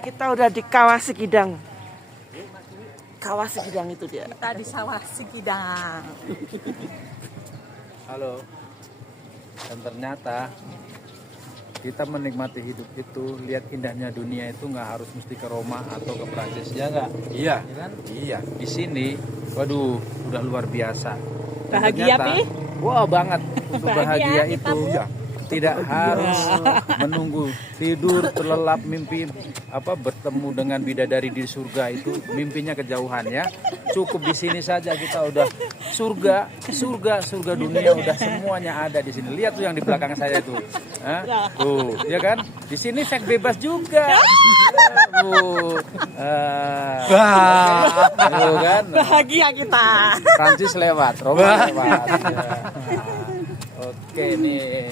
kita udah di Kawah Sikidang. Kawah Sikidang itu dia. Kita di sawah Sikidang. Halo. Dan ternyata kita menikmati hidup itu, lihat indahnya dunia itu nggak harus mesti ke Roma atau ke Prancis, ya nggak? Iya, kan? Iya. Di sini, waduh, udah luar biasa. Dan Bahagia, ternyata, Pi? wah banget. Untuk bahagia kita, itu, Bu. ya, tidak harus menunggu tidur terlelap mimpi bertemu dengan bidadari di surga itu, mimpinya kejauhan ya. Cukup di sini saja kita udah surga dunia udah semuanya ada di sini. Lihat tuh yang di belakang saya itu. Hah? Tuh, ya kan? Di sini seks bebas juga. Tuh. Tuh kan? Bahagia kita. Prancis lewat, Roma lewat. Ya. Oke nih.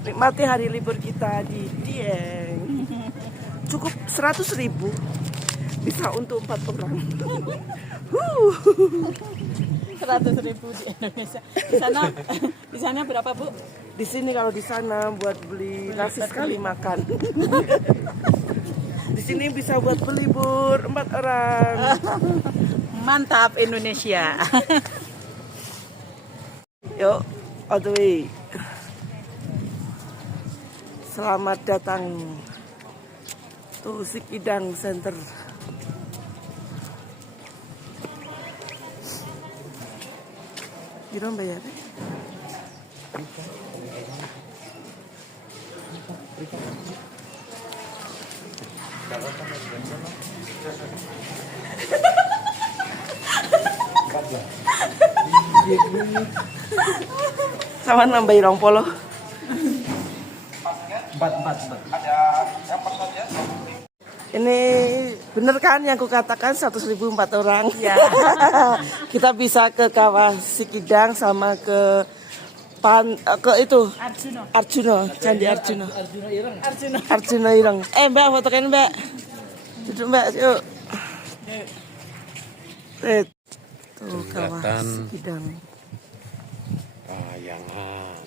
Nikmati hari libur kita di Dieng. Cukup 100.000 bisa untuk 4 orang. 100.000 di Indonesia. Di sana berapa, Bu? Di sini kalau di sana buat beli nasi sekali makan. Di sini bisa buat beli 4 orang. Mantap Indonesia. Yuk, all the way. Selamat datang to Sikidang Center. Gimana bayarnya? Sama nambahin rong polo. 4. Ini bener kan yang kukatakan 100.000 4 orang? Ya. Kita bisa ke Kawah Sikidang sama ke itu Arjuna, Candi Arjuna. Arjuna Ireng. Mbak fotokan Mbak. Duduk Mbak, yuk. Tuh Kawah Sikidang. Kayangan.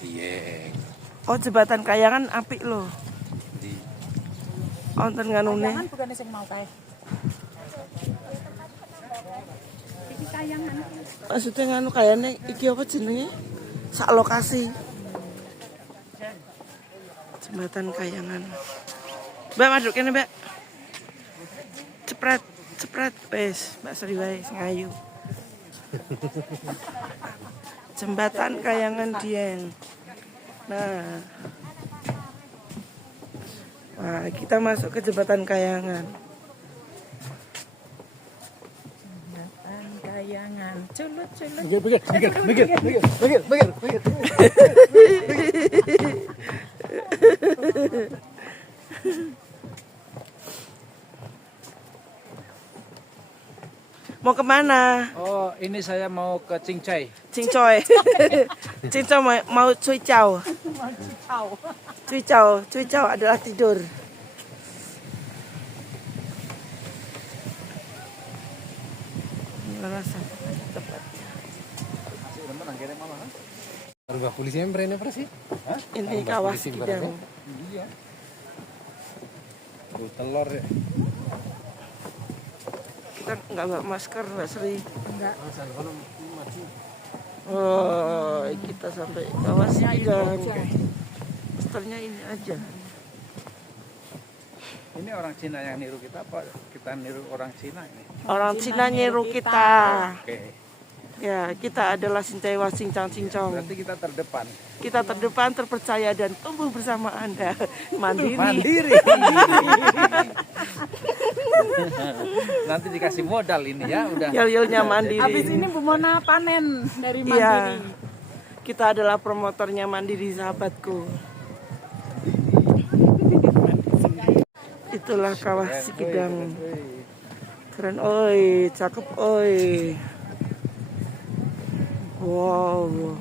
Dieng. Oh, jembatan Kayangan apik loh. Wonten nganune. Kayangan bukan sing mau kae. Iki kayangan. Maksudnya nganu kayane iki apa jenenge? Sak lokasi. Jembatan Kayangan. Mbak masuk kene, Mbak. Cepret wes, Mbak Sri wae sing ayu. Jembatan Kayangan Dieng. Nah. Wah, kita masuk ke jembatan Kayangan. Jembatan Kayangan. Culut. Mikir. Mau kemana? Oh, ini saya mau ke Cincai. Cincoi. Cincoi mau cuy chow. Cuy chow adalah tidur. Rumah polisi yang berani apa sih? Ini Kawah Sikidang. Iya. Telur ya. Kita nggak bawa masker, Mbak Sri. Enggak. Oh, kita sampai Kawah Sikidang. Posternya ini aja. Ini orang Cina yang niru kita apa? Kita niru orang Cina ini? Orang Cina niru kita. Oke. Ya, kita adalah Sincewa Cincang-cincong. Berarti kita terdepan. Kita terdepan, terpercaya dan tumbuh bersama Anda. Mandiri. Nanti dikasih modal ini ya, udah. Yel-yelnya mandiri. Habis ini Bu Mona panen dari Mandiri. Iya. Kita adalah promotornya Mandiri, sahabatku. Itulah Kawah Sikidang. Keren, oi, cakep, oi. Wow.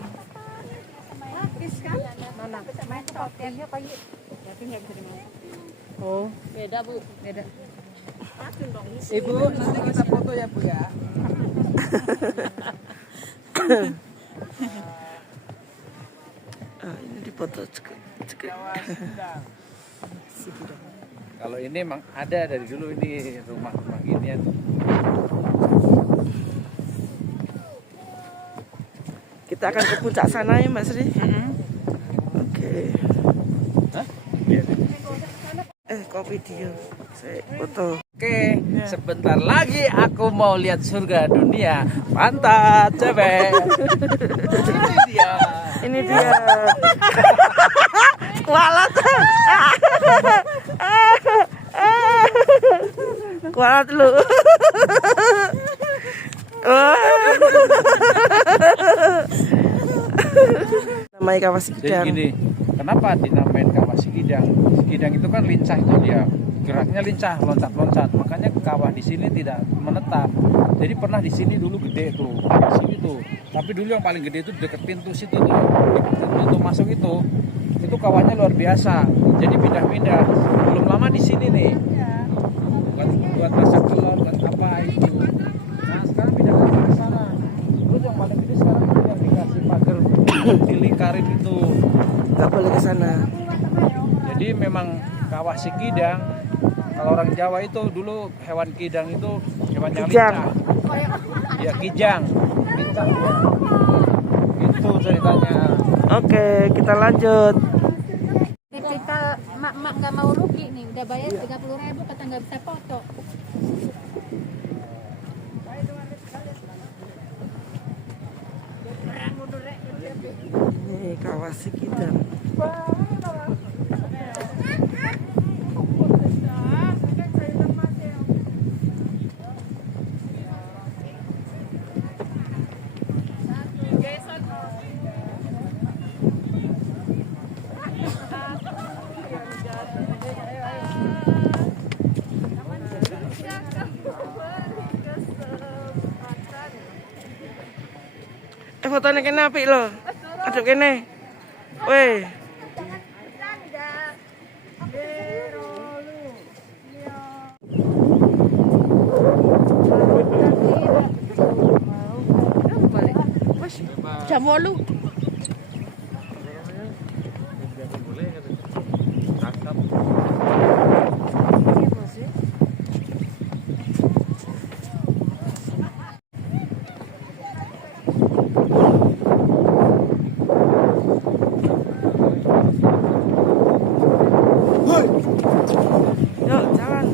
Oh, beda Bu, beda. Ibu, nanti kita foto ya Bu ya. Ini dipoto cek. Ini emang ada dari dulu ini rumah-rumah ginian. Kita akan ke puncak sana ya Mas Ri. Oke. Hah? Iya. Kopi dia. Saya foto. Oke, sebentar lagi aku mau lihat surga dunia. Pantat cewek. Ini dia. Ini dia. Kualat. Kualat lu. Namanya Kawah Jadi Sikidang. gini, kenapa dinamain Kawah Sikidang? Sikidang itu kan lincah itu dia, geraknya lincah, loncat-loncat. Makanya kawah di sini tidak menetap. Jadi pernah di sini dulu gede tuh, di sini tuh. Tapi dulu yang paling gede itu dekat pintu situ tuh, pintu masuk itu kawahnya luar biasa. Jadi pindah-pindah. Belum lama di sini nih. Buat masak telur, buat apa itu. Nah sekarang pindah ke sana. Terus yang paling gede sekarang itu yang dikasih pagar dilingkarin itu. Nggak boleh ke sana. Jadi memang Kawah Sikidang, kalau orang Jawa itu dulu hewan kidang itu hewan yang Kijang. lincah. Ya kijang, lincah dia. Itu ceritanya. Oke, kita lanjut. Kita mak nggak mau rugi nih, udah bayar 30.000 kata nggak bisa foto. Ini Kawah Sikidang. Fotonya kene apik lho. Aduk kene. Weh. Jam 8. Yuk, jalan.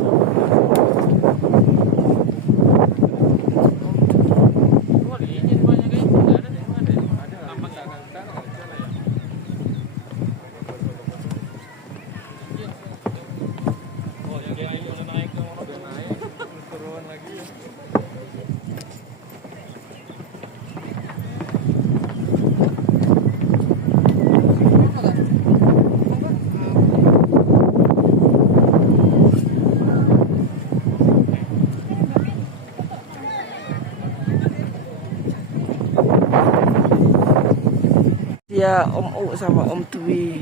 Dia Om U sama Om Dwi.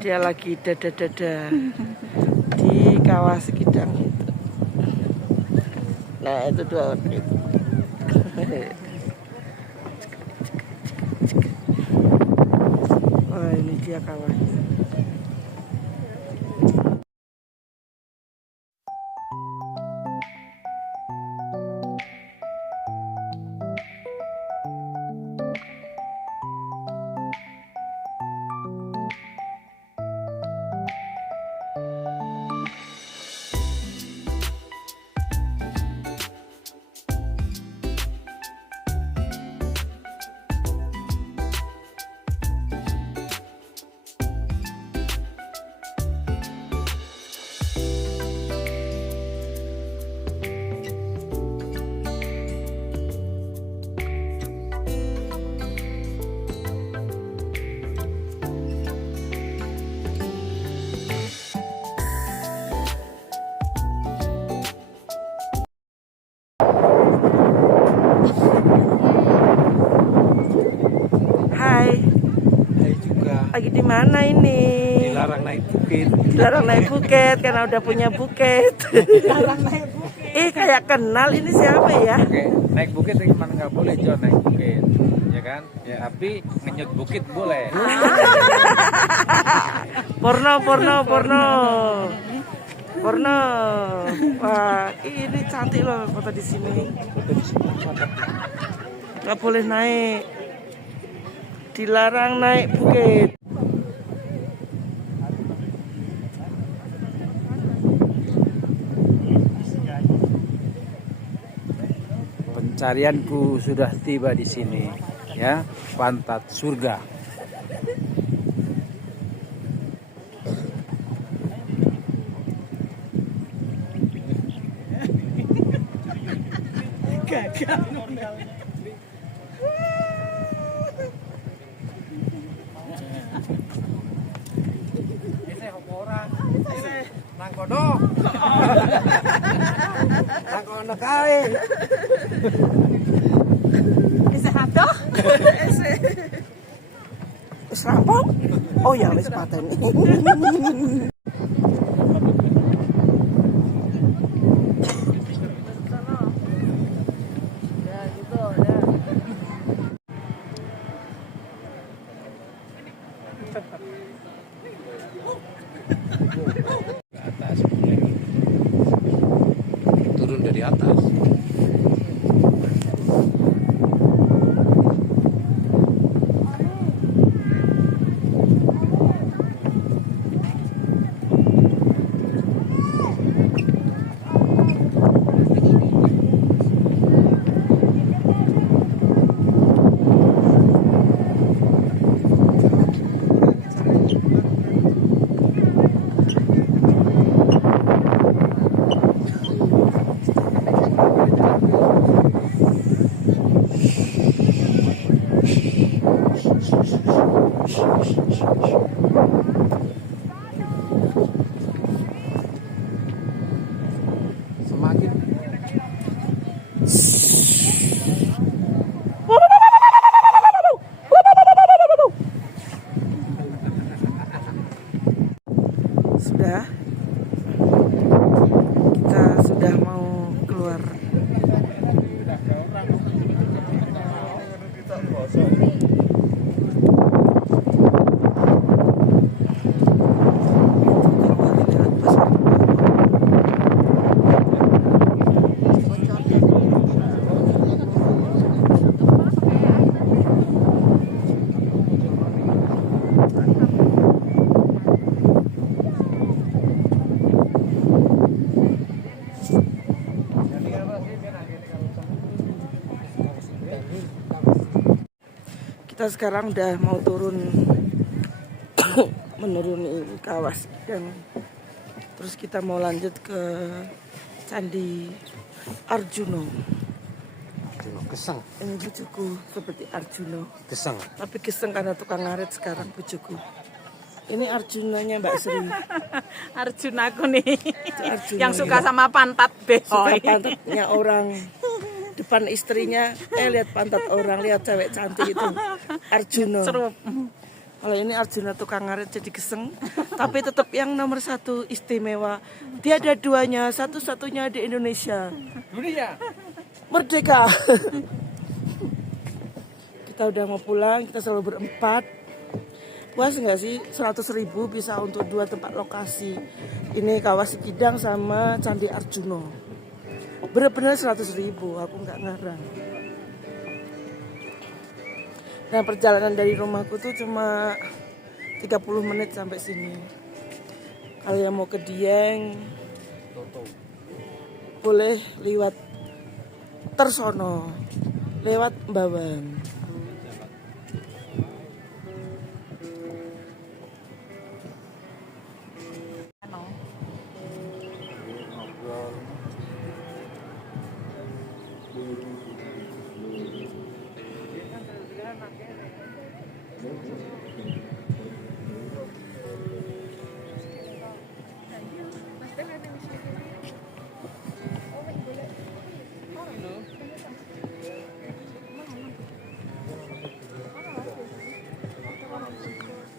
Dia lagi dada-dada di Kawah Sikidang itu. Nah, itu dua orang itu. Wah, ini dia kawahnya. Hai, Hai juga. lagi di mana ini? Dilarang naik bukit. Dilarang naik bukit karena udah punya bukit. Kayak kenal ini siapa ya? Oke, naik bukit emang nggak boleh John naik bukit, ya kan? Ya. Tapi ngenyut bukit boleh. Porno. Borneo. Wah, ini cantik loh foto di sini. Nggak boleh naik. Dilarang naik bukit. Pencarianku sudah tiba di sini, ya, pantat surga. Nang kono. Nang kono kae. Bisa hatoh? Wis rampung? Oh ya wis pateni. Atas boleh. Turun dari atas. Semakin Sudah. Kita sudah mau keluar. Kita sekarang udah mau turun menuruni kawas dan terus kita mau lanjut ke Candi Arjuna. keseng, Ini bujuku seperti Arjuna, keseng. tapi keseng karena tukang ngarit sekarang bujuku. Ini Arjunanya Mbak Sri. Arjunaku nih. Arjuna Yang suka sama pantat suka behoy. pantatnya orang, depan istrinya lihat pantat orang, lihat cewek cantik itu Arjuna. Seru. Kalau ini Arjuna tukang ngarit jadi geseng, tapi tetap yang nomor satu istimewa. Dia ada duanya, satu-satunya di Indonesia. Dunia. Merdeka. Kita udah mau pulang, kita selalu berempat. Puas nggak sih 100.000 bisa untuk 2 tempat lokasi. Ini Kawah Sikidang sama Candi Arjuna. Bener-bener 100.000, aku nggak ngarang. Dan perjalanan dari rumahku tuh cuma 30 menit sampai sini. Kalau yang mau ke Dieng boleh lewat Tersono, lewat Bawang.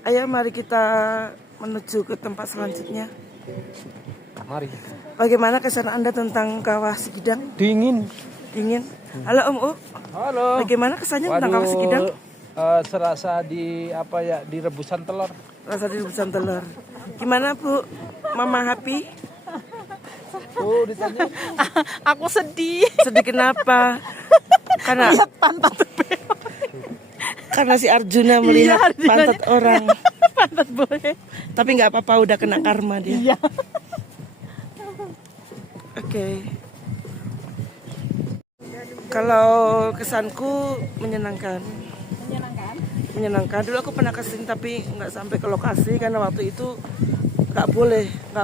Ayo mari kita menuju ke tempat selanjutnya. Mari. Bagaimana kesan Anda tentang Kawah Sikidang? Dingin. Dingin. Halo Om U. Halo. Bagaimana kesannya tentang Kawah Sikidang? Serasa di apa ya, di rebusan telur. Rasa di rebusan telur. Gimana Bu? Mama happy? Oh, ditanya. Aku sedih. Sedih kenapa? Karena Lihat pantat beo. karena si Arjuna melihat Iya, Arjunanya. pantat orang. Pantat boleh. Tapi nggak apa-apa, udah kena karma dia. Iya. Oke. Kalau kesanku menyenangkan. Menyenangkan. Menyenangkan. Dulu aku pernah kesini tapi nggak sampai ke lokasi karena waktu itu nggak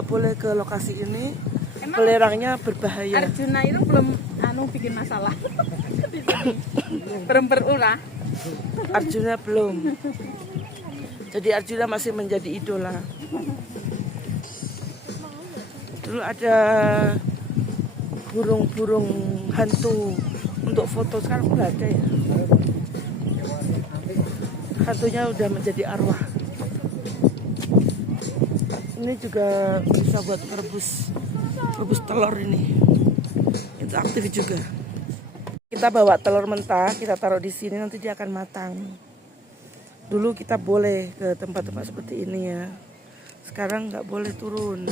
boleh ke lokasi ini. Emang Belerangnya berbahaya. Arjuna itu belum bikin masalah. Belum berulah. Arjuna belum. Jadi Arjuna masih menjadi idola. Dulu ada burung-burung hantu untuk foto, sekarang nggak ada ya. Hantunya udah menjadi arwah. Ini juga bisa buat rebus telur ini. Itu aktif juga. Kita bawa telur mentah, kita taruh di sini, nanti dia akan matang. Dulu kita boleh ke tempat-tempat seperti ini ya. Sekarang nggak boleh turun.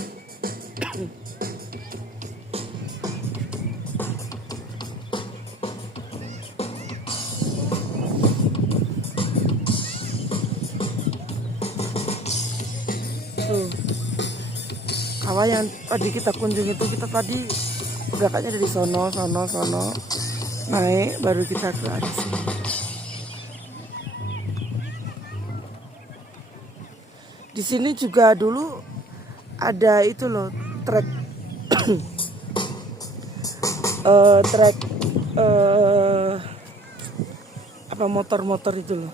Tuh. Kawah yang tadi kita kunjungi itu, kita tadi berangkatnya dari sono, naik baru kita ke arah sini. Di sini juga dulu ada itu loh, trek trek apa motor-motor itu loh.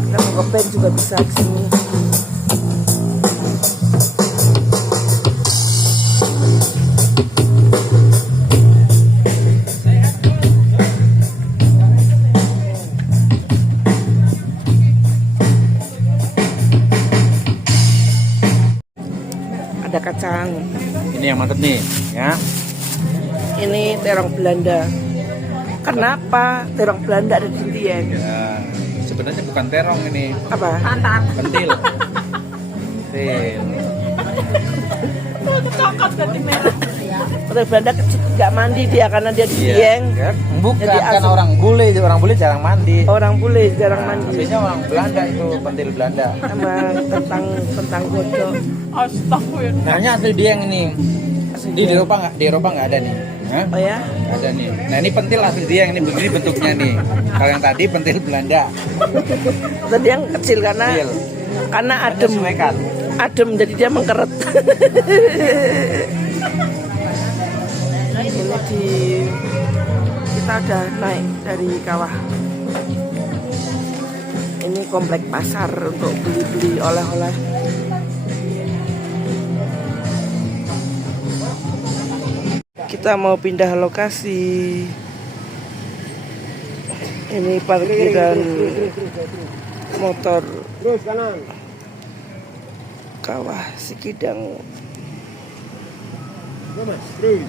Kita mau ngeband juga bisa ke sini. Ada kacang. Ini yang mantep nih, ya. Ini terong Belanda. Kenapa terong Belanda ada di Dieng? Ya, sebenarnya bukan terong ini, Apa? Pantat. pentil. Pentil. Tuh kecokot ganti merah. Terong Belanda kecil, nggak mandi dia karena dia di Dieng. Kan? Bukan Jadi kan asam. orang bule jarang mandi. Orang bule jarang Nah, mandi. biasanya orang Belanda itu pentil Belanda. Sama tentang godok. Astagfirullah. Hanya asli Dieng ini. Di Eropa nggak ada nih. Hah? Oh ya? Nggak ada nih. Nah ini pentil asli Dieng, ini begini bentuknya nih. Kalau yang tadi pentil Belanda. Tadi yang kecil karena Kecil. adem. Menyesuaikan. Adem jadi dia mengkeret. Ini kita udah naik dari kawah. Ini komplek pasar untuk beli-beli oleh-oleh. Kita mau pindah lokasi. Ini parkiran motor Terus kanan. Kawah Sikidang. Terus.